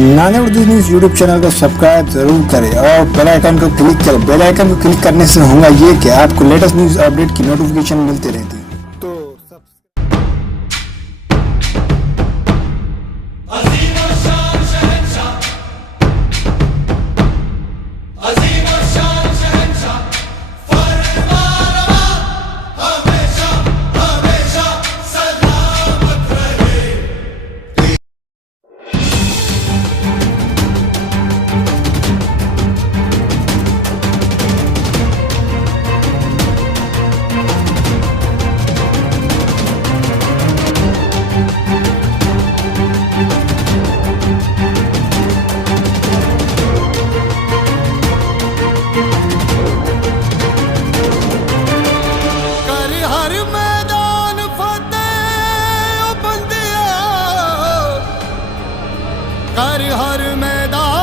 नाने Urdu news YouTube channel को subscribe जरूर करें और बेल आइकन को क्लिक करें। बेल आइकन को क्लिक करने से होगा ये कि आपको लेटेस्ट न्यूज अपडेट की नोटिफिकेशन मिलती रहती है। हर मैदान